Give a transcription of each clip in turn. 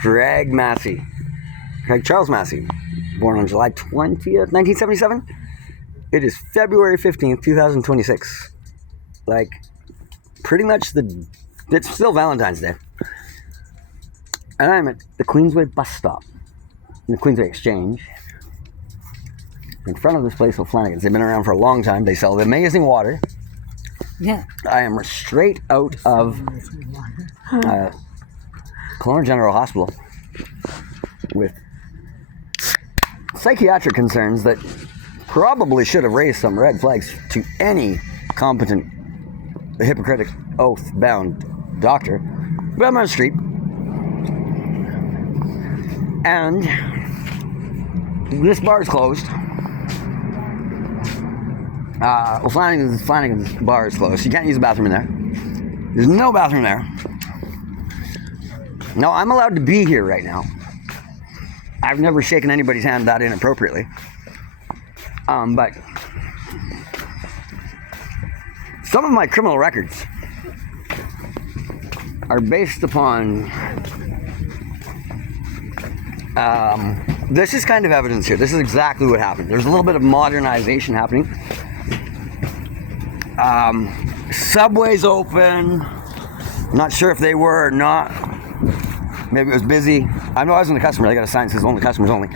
Craig Charles Massey, born on July 20th, 1977. It is February 15th, 2026. Like, pretty much it's still Valentine's Day. And I'm at the Queensway bus stop, in the Queensway Exchange, in front of this place called Flanagan's. They've been around for a long time. They sell amazing water. Yeah. I am straight out of Kelowna General Hospital with psychiatric concerns that probably should have raised some red flags to any competent Hippocratic oath-bound doctor. But I'm on the street, and this bar is closed. Flanagan's bar is closed. You can't use the bathroom in there. There's no bathroom there. No, I'm allowed to be here right now. I've never shaken anybody's hand that inappropriately. But some of my criminal records are based upon this is kind of evidence here. This is exactly what happened. There's a little bit of modernization happening. Subway's open. I'm not sure if they were or not. Maybe it was busy. I know I wasn't a customer. They got a sign that says only customers only.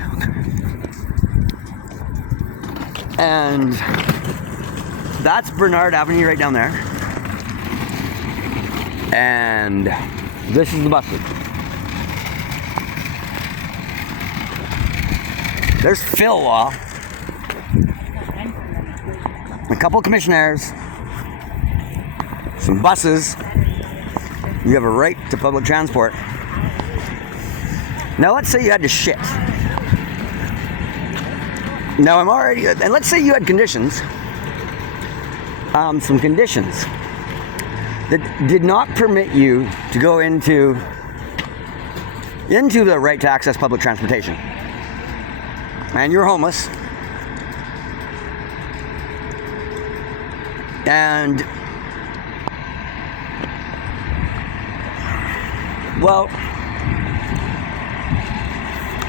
And that's Bernard Avenue right down there. And this is the bus route. There's Phil Law. A couple of commissionaires. Some buses. You have a right to public transport. Now let's say you had to shit. Now and let's say you had conditions. Some conditions that did not permit you to go into the right to access public transportation. And you're homeless. And, well,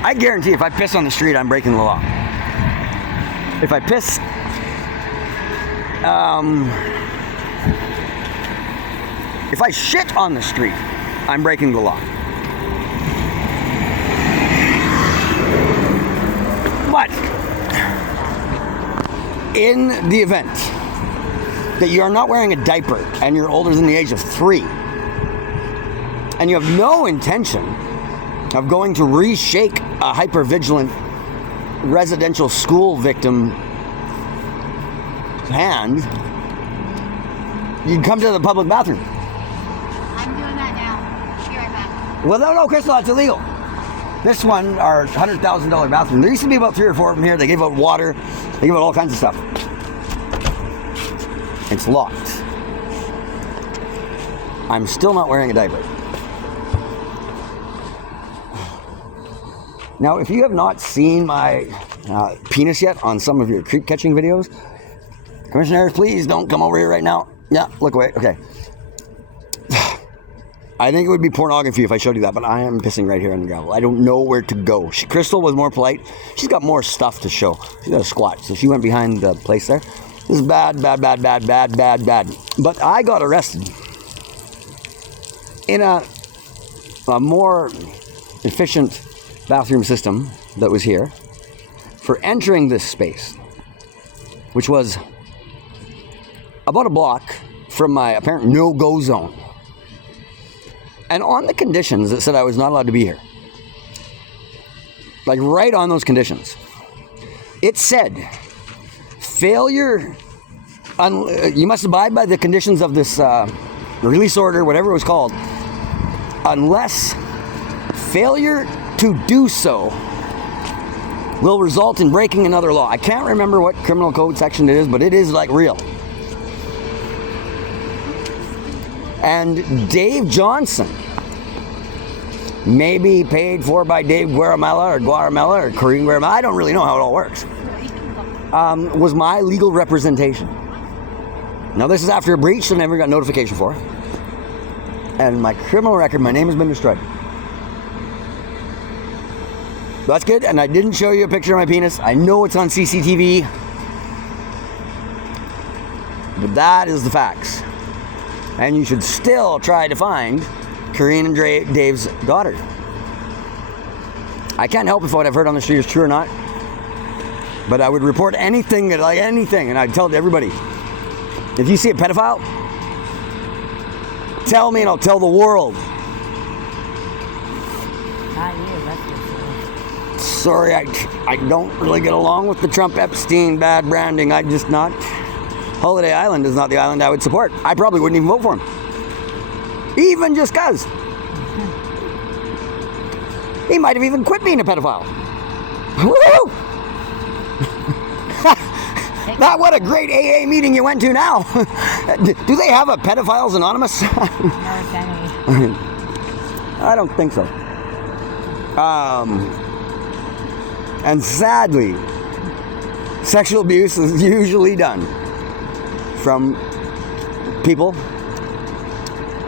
I guarantee if I piss on the street, I'm breaking the law. If I piss, if I shit on the street, I'm breaking the law. But in the event that you are not wearing a diaper and you're older than the age of 3, and you have no intention of going to reshake a hypervigilant residential school victim hand, you'd come to the public bathroom. I'm doing that now. Be right back. Well, no, Crystal, it's illegal. This one, our $100,000 bathroom. There used to be about 3 or 4 of them here. They gave out water. They gave out all kinds of stuff. It's locked. I'm still not wearing a diaper. Now, if you have not seen my penis yet on some of your creep catching videos, commissioners, please don't come over here right now. Yeah, look away. Okay. I think it would be pornography if I showed you that, but I am pissing right here on the gravel. I don't know where to go. Crystal was more polite. She's got more stuff to show. She's got a squat, so she went behind the place there. This is bad. But I got arrested in a more efficient bathroom system that was here for entering this space, which was about a block from my apparent no-go zone. And on the conditions that said I was not allowed to be here, like right on those conditions, it said, failure, you must abide by the conditions of this release order, whatever it was called, unless failure to do so will result in breaking another law. I can't remember what criminal code section it is, but it is like real. And Dave Johnson, maybe paid for by Dave Guaramella or Corinne Guaramella, I don't really know how it all works, was my legal representation. Now this is after a breach that I never got notification for. And my criminal record, my name has been destroyed. That's good. And I didn't show you a picture of my penis. I know it's on CCTV. But that is the facts. And you should still try to find Kareen and Dave's daughter. I can't help if what I've heard on the street is true or not. But I would report anything, and I'd tell everybody. If you see a pedophile, tell me and I'll tell the world. Not you, that's for sure. Sorry, I don't really get along with the Trump Epstein bad branding. I just not. Holiday Island is not the island I would support. I probably wouldn't even vote for him. Even just cause. He might have even quit being a pedophile. Woo! That what a great AA meeting you went to now. Do they have a Pedophiles Anonymous? No, it's any. I don't think so. And sadly, sexual abuse is usually done from people.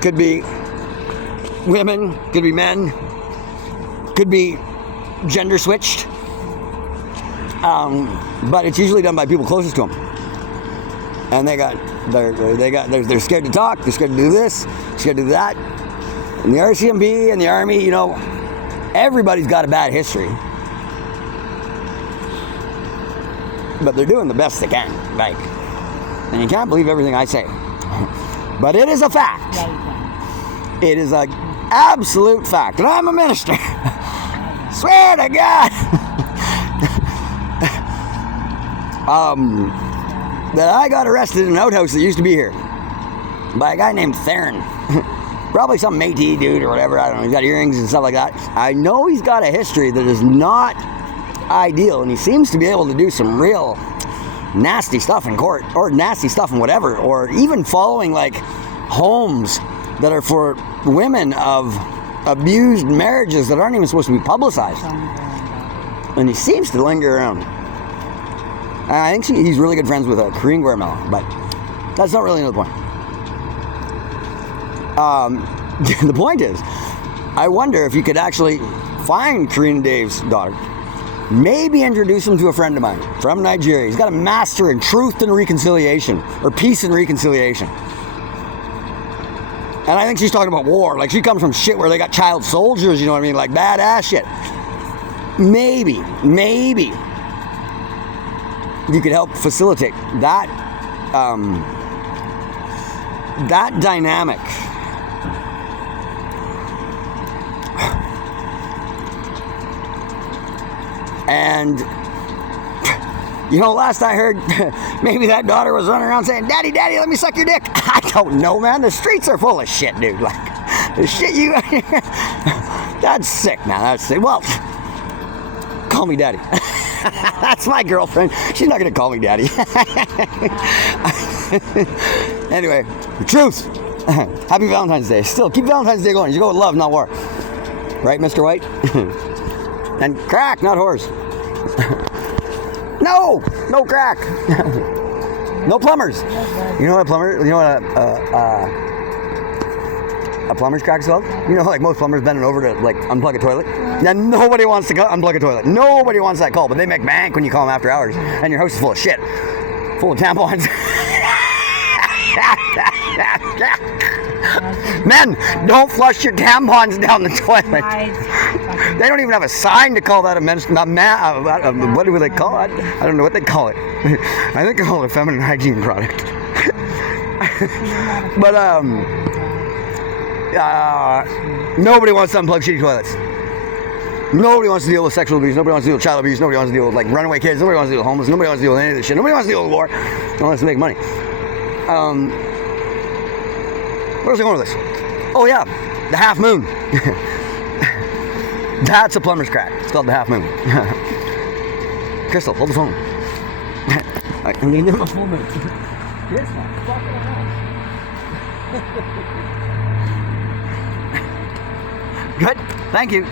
Could be women, could be men, could be gender switched. But it's usually done by people closest to them, and they're scared to talk. They're scared to do this, scared to do that. And the RCMP and the Army, you know, everybody's got a bad history, but they're doing the best they can. Like, and you can't believe everything I say, but it is a fact. Yeah, you can. It is an absolute fact, and I'm a minister. Swear to God. That I got arrested in an outhouse that used to be here by a guy named Theron. Probably some Métis dude or whatever. I don't know. He's got earrings and stuff like that. I know he's got a history that is not ideal, and he seems to be able to do some real nasty stuff in court, or nasty stuff in whatever, or even following like homes that are for women of abused marriages that aren't even supposed to be publicized. And he seems to linger around. I think he's really good friends with Kareen Guermel, but that's not really the point. The point is, I wonder if you could actually find Kareen and Dave's daughter, maybe introduce him to a friend of mine from Nigeria. He's got a master in truth and reconciliation, or peace and reconciliation. And I think she's talking about war. Like, she comes from shit where they got child soldiers, you know what I mean? Like, badass shit. Maybe you could help facilitate that that dynamic. And you know, last I heard, maybe that daughter was running around saying, "Daddy, Daddy, let me suck your dick." I don't know, man. The streets are full of shit, dude. Like, the shit you... That's sick, man. That's sick. Well, call me Daddy. That's my girlfriend. She's not going to call me Daddy. Anyway, the truth. Happy Valentine's Day. Still, keep Valentine's Day going. You go with love, not war. Right, Mr. White? And crack, not whores. No crack. No plumbers. You know what a plumber? You know what a plumber's crack is called? You know, like most plumbers bending over to like unplug a toilet. Now nobody wants to unplug a toilet. Nobody wants that call, but they make bank when you call them after hours, and your house is full of shit, full of tampons. Men, don't flush your tampons down the toilet. They don't even have a sign to call that a men's. What do they call it? I don't know what they call it. I think they call it a feminine hygiene product. But nobody wants to unplug shitty toilets. Nobody wants to deal with sexual abuse. Nobody wants to deal with child abuse. Nobody wants to deal with like runaway kids. Nobody wants to deal with homeless. Nobody wants to deal with any of this shit. Nobody wants to deal with war. No one wants to make money. Where was I going with this? Oh yeah, the half moon. That's a plumber's crack. It's called the half moon. Crystal, hold the phone. I need my phone. Yes, Good. Thank you.